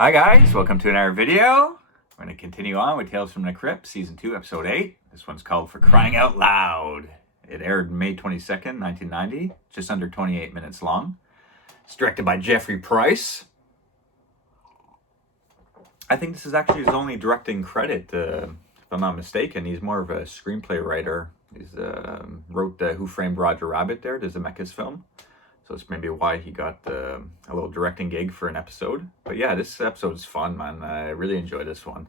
Hi guys, welcome to another video. We're going to continue on with Tales from the Crypt, Season 2, Episode 8. This one's called For Crying Out Loud. It aired May 22nd, 1990, just under 28 minutes long. It's directed by Jeffrey Price. I think this is actually his only directing credit, if I'm not mistaken. He's more of a screenplay writer. He's wrote Who Framed Roger Rabbit there, the Zemeckis film. So that's maybe why he got a little directing gig for an episode. But yeah, this episode's fun, man. I really enjoy this one.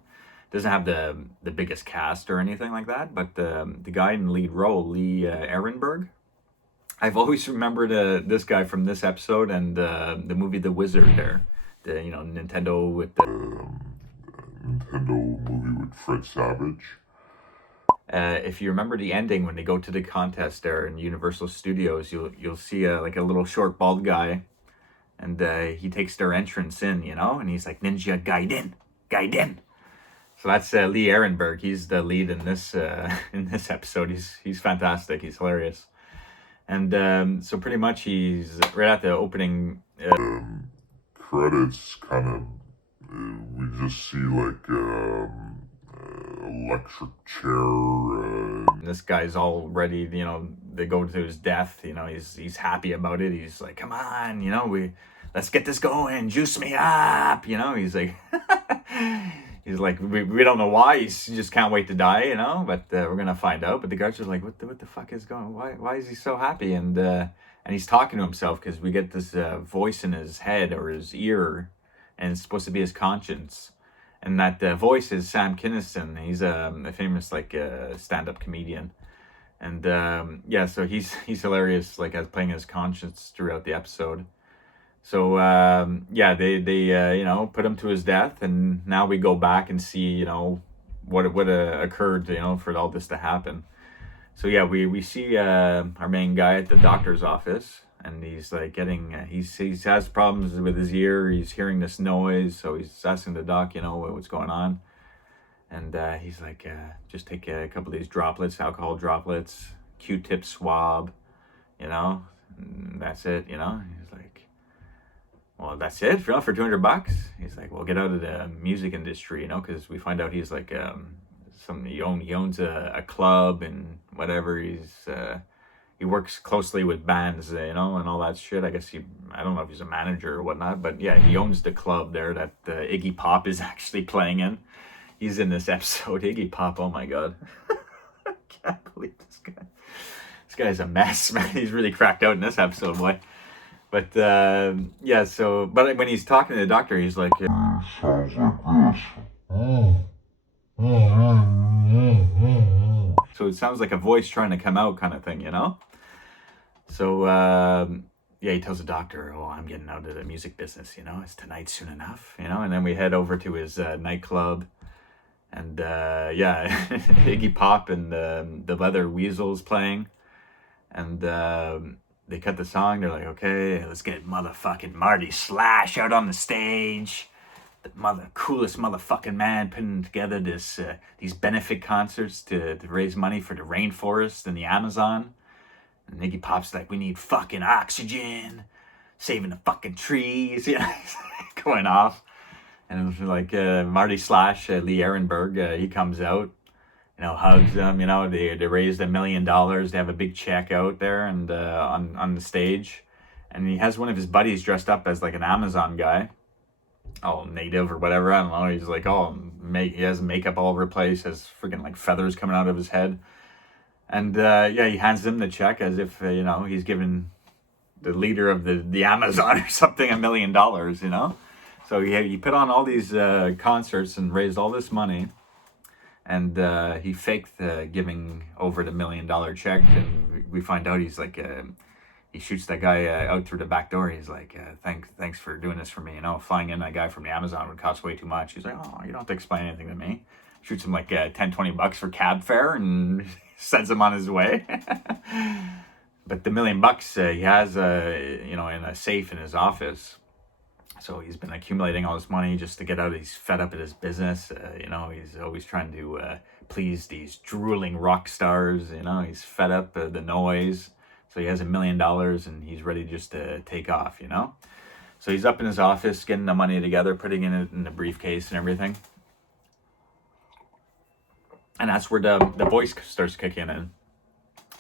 It doesn't have the biggest cast or anything like that, but the guy in the lead role, Lee Ehrenberg, I've always remembered this guy from this episode and the movie The Wizard there. The Nintendo with the Nintendo movie with Fred Savage. If you remember the ending when they go to the contest there in Universal Studios, you'll see a little short bald guy, and he takes their entrance in, and he's like Ninja Gaiden. So that's Lee Ehrenberg. He's the lead in this episode. He's fantastic. He's hilarious, and so pretty much he's right at the opening. Credits kind of we just see like electric chair. This guy's all ready, they go to his death, he's happy about it. He's like, come on, let's get this going, juice me up, he's like, he's like, we don't know why, he just can't wait to die, but we're gonna find out. But the guards are like, what the fuck is going on? Why is he so happy? And he's talking to himself because we get this voice in his head or his ear, and it's supposed to be his conscience. And that voice is Sam Kinison. He's a famous stand-up comedian, and so he's hilarious, as playing his conscience throughout the episode. So they put him to his death, and now we go back and see what occurred for all this to happen. So yeah, we see our main guy at the doctor's office. And he's like he has problems with his ear. He's hearing this noise, so he's asking the doc, what's going on. And he's like, just take a couple of these droplets, alcohol droplets, Q-tip swab, and that's it, He's like, well, that's it for $200. He's like, well, get out of the music industry, because we find out he's like he owns a club and whatever. He works closely with bands, and all that shit. I guess I don't know if he's a manager or whatnot, but yeah, he owns the club there that Iggy Pop is actually playing in. He's in this episode. Iggy Pop, oh my God. I can't believe this guy. This guy's a mess, man. He's really cracked out in this episode, boy. But, but when he's talking to the doctor, he's like, Sounds like this. So it sounds like a voice trying to come out kind of thing, So, he tells the doctor, oh, I'm getting out of the music business, is tonight soon enough, and then we head over to his nightclub, and, Iggy Pop and the Leather Weasel's playing, and they cut the song. They're like, okay, let's get motherfucking Marty Slash out on the stage, the coolest motherfucking man putting together these benefit concerts to raise money for the rainforest and the Amazon. And Iggy Pop's like, we need fucking oxygen, saving the fucking trees, going off. And it was like Marty Slash, Lee Ehrenberg, he comes out, hugs them, they raised $1 million. They have a big check out there and on the stage. And he has one of his buddies dressed up as like an Amazon guy, all native or whatever, I don't know. He's like, he has makeup all over the place, has freaking like feathers coming out of his head. And he hands him the check as if, he's giving the leader of the Amazon or something $1 million, So he put on all these concerts and raised all this money. And he faked giving over the $1 million check. And we find out he's like, he shoots that guy out through the back door. He's like, thanks for doing this for me. Flying in that guy from the Amazon would cost way too much. He's like, oh, you don't have to explain anything to me. Shoots him like $10-20 for cab fare and sends him on his way. But the $1 million he has, in a safe in his office. So he's been accumulating all this money just to get out. He's fed up at his business. He's always trying to please these drooling rock stars. He's fed up the noise. So he has $1 million and he's ready just to take off, So he's up in his office getting the money together, putting it in the briefcase and everything. And that's where the voice starts kicking in. And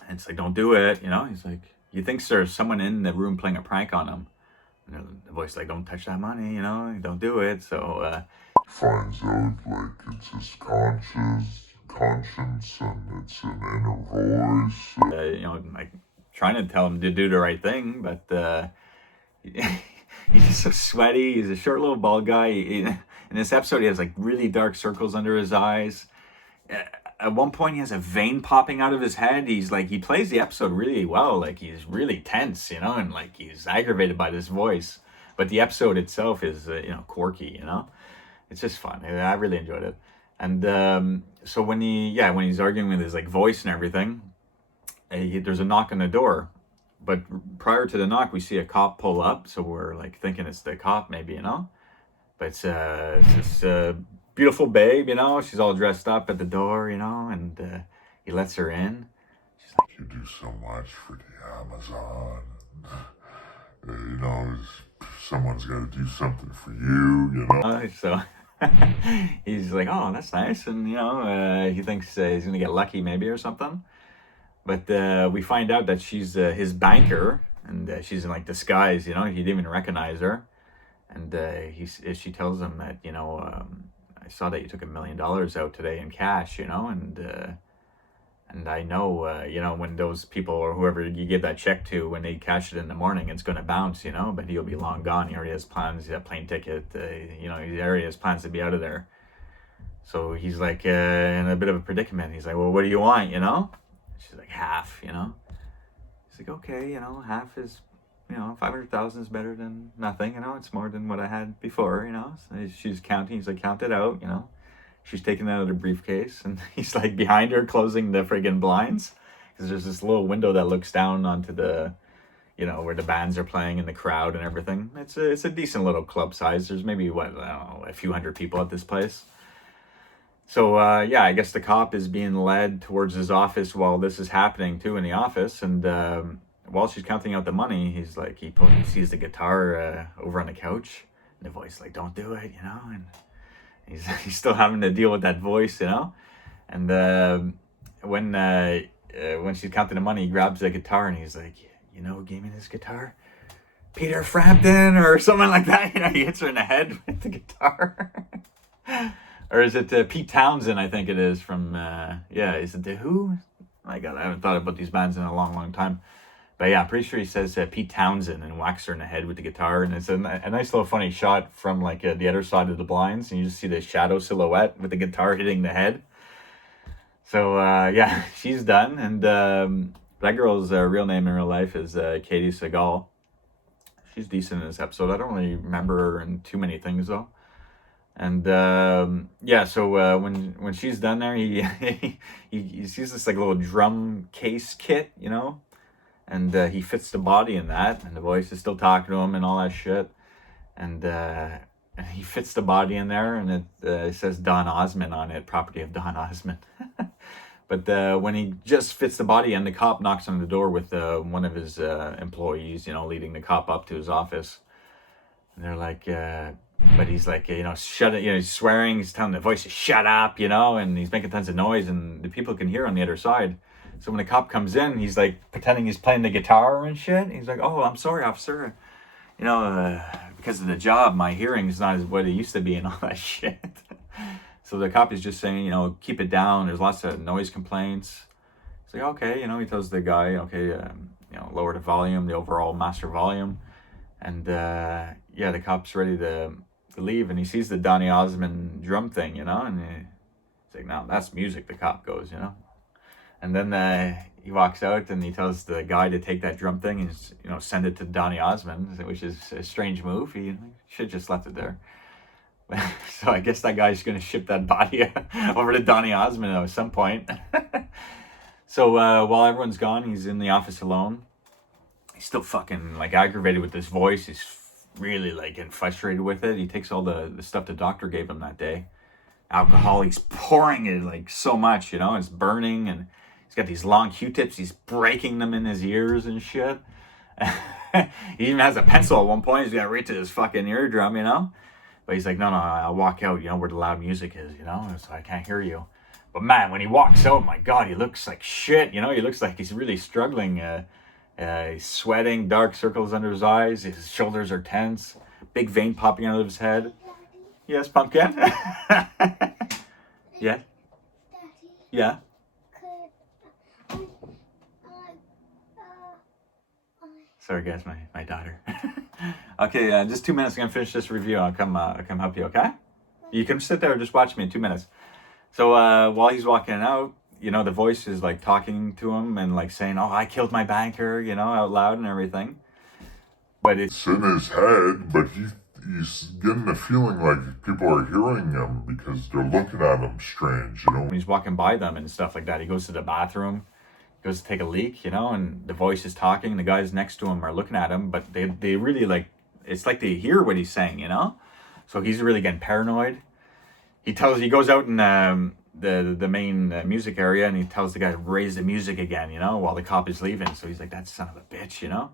it's like, don't do it, you know? He's like, he thinks there's someone in the room playing a prank on him. And the voice like, don't touch that money, you know? Don't do it. So finds out like it's his conscience and it's an inner voice. you know, like trying to tell him to do the right thing, but he's just so sweaty. He's a short little bald guy. In this episode, he has like really dark circles under his eyes. At one point, he has a vein popping out of his head. He's like, he plays the episode really well. Like, he's really tense, you know, and like he's aggravated by this voice. But the episode itself is, you know, quirky, you know. It's just fun. I really enjoyed it. And so when he's arguing with his like voice and everything, there's a knock on the door. But prior to the knock, we see a cop pull up. So we're like thinking it's the cop, maybe, you know. But it's this beautiful babe, you know. She's all dressed up at the door, you know, and he lets her in. She's like, you do so much for the Amazon. You know, someone's got to do something for you, you know. So he's like, oh, that's nice. And, you know, he thinks he's going to get lucky maybe or something. But we find out that she's his banker, and she's in like disguise, you know. He didn't even recognize her. And she tells him that, you know, I saw that you took $1 million out today in cash, you know, and I know, you know, when those people or whoever you give that check to, when they cash it in the morning, it's going to bounce, you know, but he'll be long gone. He already has plans, he has a plane ticket, you know, he already has plans to be out of there. So he's like in a bit of a predicament. He's like, well, what do you want, you know? She's like, half, you know? He's like, okay, you know, half is, you know, 500,000 is better than nothing, you know? It's more than what I had before, you know? So she's counting, he's like, count it out, you know? She's taking that out of the briefcase, and he's like behind her closing the friggin' blinds. Because there's this little window that looks down onto the, you know, where the bands are playing and the crowd and everything. It's a decent little club size. There's maybe, what, I don't know, a few hundred people at this place. So, yeah, I guess the cop is being led towards his office while this is happening, too, in the office. And while she's counting out the money, he's like, he sees the guitar over on the couch. And the voice like, don't do it, you know? And he's still having to deal with that voice, you know? And when she's counting the money, he grabs the guitar and he's like, you know who gave me this guitar? Peter Frampton or something like that. You know, he hits her in the head with the guitar. Or is it Pete Townsend, I think it is, from, is it The Who? My God, I haven't thought about these bands in a long, long time. But yeah, I'm pretty sure he says Pete Townsend and whacks her in the head with the guitar. And it's a nice little funny shot from like the other side of the blinds. And you just see the shadow silhouette with the guitar hitting the head. So, yeah, she's done. And that girl's real name in real life is Katie Seagal. She's decent in this episode. I don't really remember her in too many things, though. And yeah, so when she's done there, he sees this like little drum case kit, you know, and he fits the body in that, and the voice is still talking to him and all that shit, and he fits the body in there, and it says Don Osmond on it, property of Don Osmond. But when he just fits the body in, the cop knocks on the door with one of his employees, you know, leading the cop up to his office, and they're like. But he's like, you know, shut it, you know, he's swearing, he's telling the voice to shut up, you know, and he's making tons of noise, and the people can hear on the other side. So when the cop comes in, he's like pretending he's playing the guitar and shit. He's like, oh, I'm sorry, officer. You know, because of the job, my hearing is not as what it used to be and all that shit. So the cop is just saying, you know, keep it down. There's lots of noise complaints. He's like, okay, you know, he tells the guy, okay, you know, lower the volume, the overall master volume. And yeah, the cop's ready to leave, and he sees the Donny Osmond drum thing, you know, and he's like, no, that's music, the cop goes, you know. And then he walks out, and he tells the guy to take that drum thing and, you know, send it to Donny Osmond, which is a strange move. He should have just left it there. So I guess that guy's going to ship that body over to Donny Osmond at some point. So while everyone's gone, he's in the office alone. He's still fucking, like, aggravated with this voice. He's really like getting frustrated with it. He takes all the stuff the doctor gave him that day. Alcohol, he's pouring it like so much, you know, it's burning, and he's got these long Q-tips, he's breaking them in his ears and shit. He even has a pencil at one point. He's got right to his fucking eardrum, you know? But he's like, no, I'll walk out, you know, where the loud music is, you know? So I can't hear you. But man, when he walks out, my God, he looks like shit, you know? He looks like he's really struggling. He's sweating, dark circles under his eyes. His shoulders are tense. Big vein popping out of his head. Yes, Pumpkin? Yeah? Yeah? Sorry, guys, my daughter. Okay, just 2 minutes. I'm gonna finish this review. I'll come help you. Okay? You can sit there and just watch me in 2 minutes. So while he's walking out, you know, the voice is like talking to him and like saying, "Oh, I killed my banker," you know, out loud and everything. But It's in his head, but he's getting the feeling like people are hearing him because they're looking at him strange, you know? when he's walking by them and stuff like that, he goes to the bathroom, goes to take a leak, you know, and the voice is talking. The guys next to him are looking at him, but they really like, it's like they hear what he's saying, you know? So he's really getting paranoid. He goes out in the main music area, and he tells the guy to raise the music again, you know, while the cop is leaving. So he's like, that son of a bitch, you know?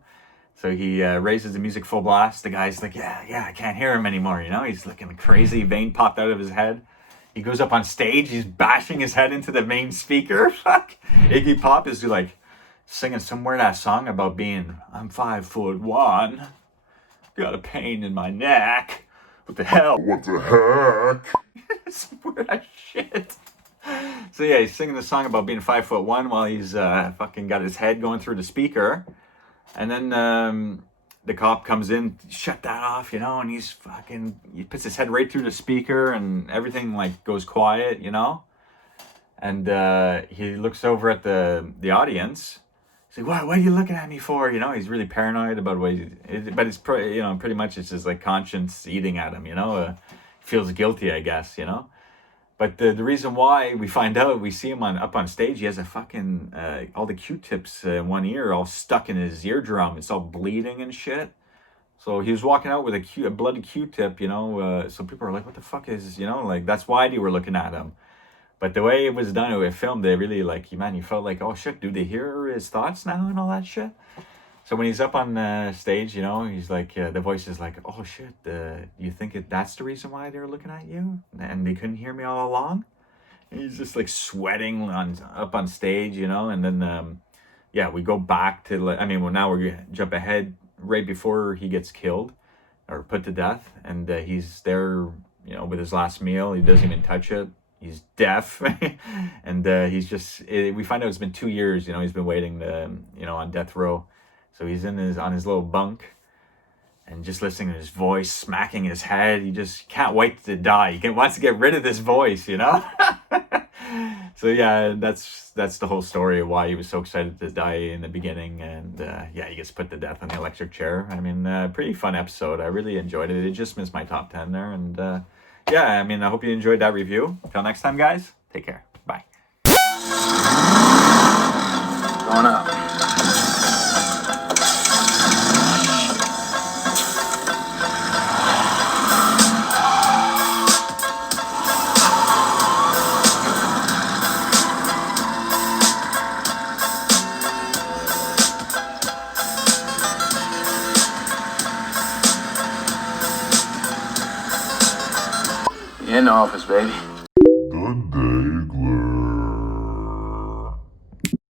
So he raises the music full blast. The guy's like, yeah, I can't hear him anymore, you know? He's looking crazy, vein popped out of his head. He goes up on stage, he's bashing his head into the main speaker. Fuck. Iggy Pop is like singing somewhere that song about being, I'm 5'1", got a pain in my neck. What the hell? What the heck? Some weird ass shit. So yeah, he's singing the song about being 5'1" while he's fucking got his head going through the speaker. And then the cop comes in, shut that off, you know, and he puts his head right through the speaker and everything like goes quiet, you know. And he looks over at the audience. He's like, what are you looking at me for? You know, he's really paranoid about but it's pretty much it's his like conscience eating at him, you know. Feels guilty, I guess, you know. But the reason why we find out, we see him up on stage, he has a fucking, all the Q-tips in one ear all stuck in his eardrum. It's all bleeding and shit. So he was walking out with a bloody Q-tip, you know, so people are like, what the fuck is, you know, like, that's why they were looking at him. But the way it was done, it was filmed, they really, like, man, you felt like, oh shit, do they hear his thoughts now and all that shit? So when he's up on stage, you know, he's like, the voice is like, oh shit, you think that's the reason why they were looking at you? And they couldn't hear me all along? And he's just like sweating up on stage, you know, and then, we go back to, now we're going to jump ahead right before he gets killed or put to death. And he's there, you know, with his last meal. He doesn't even touch it. He's deaf. And he's just, we find out it's been 2 years, you know, he's been waiting, on death row. So he's on his little bunk and just listening to his voice, smacking his head. He just can't wait to die. He wants to get rid of this voice, you know? So yeah, that's the whole story of why he was so excited to die in the beginning. And he gets put to death on the electric chair. I mean, pretty fun episode. I really enjoyed it. It just missed my top 10 there. And I hope you enjoyed that review. Till next time, guys, take care. Bye. Going up. In the office, baby. Good day.